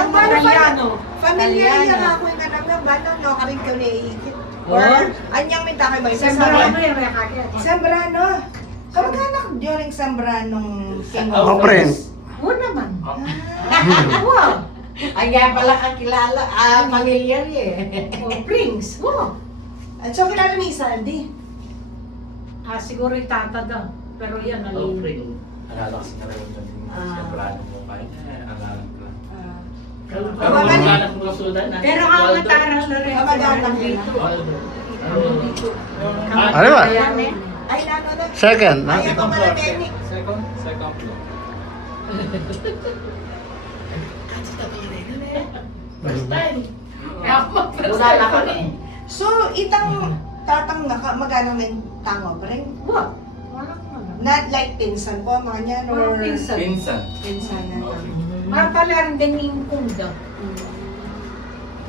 Italiano. Familiar niya ako yung kanang batang no karing ko ni or anyang may takay may Sembrano yung may kagyan. Sembrano. Kamag-anak during Sembranong King Oh, friend. Oo naman. Wow. Kaya pala kakilala, familiar eh. Oh, Prince. Oo. At so kilala ni Sandy. Siguro itata daw. Pero yan, nalilin. Alala kasi na rin yung siyempre mo kayo niya. Alala ko lang. Pero ang mataral na rin. Kamag-anak nila. Ano ba? Ay, lalo na. Second, no? Ayaw ko pala technique. Second floor. First time. Wala na kami. So, itang tatang magana ng tango pa rin? Wow. Wala ko naman. Not like pinsan po, mga niyan, or Pinsan. Pinsan. pinsan na Okay. Mapala rin din yung kunda.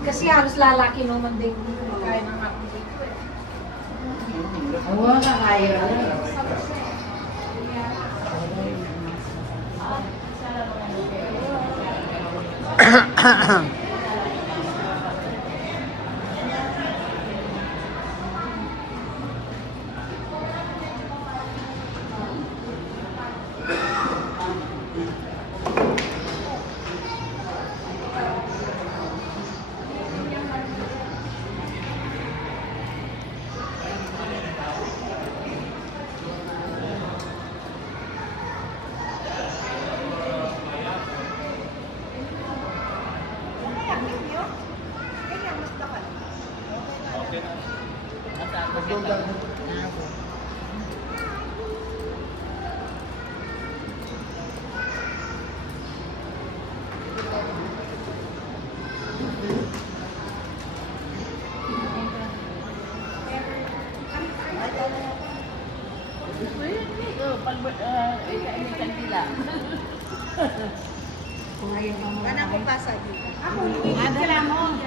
Kasi halos lalaki naman din kaya ng ako dito eh. Oo, nakaya. Kanang ko pasa dito. Ako, hindi ka mo.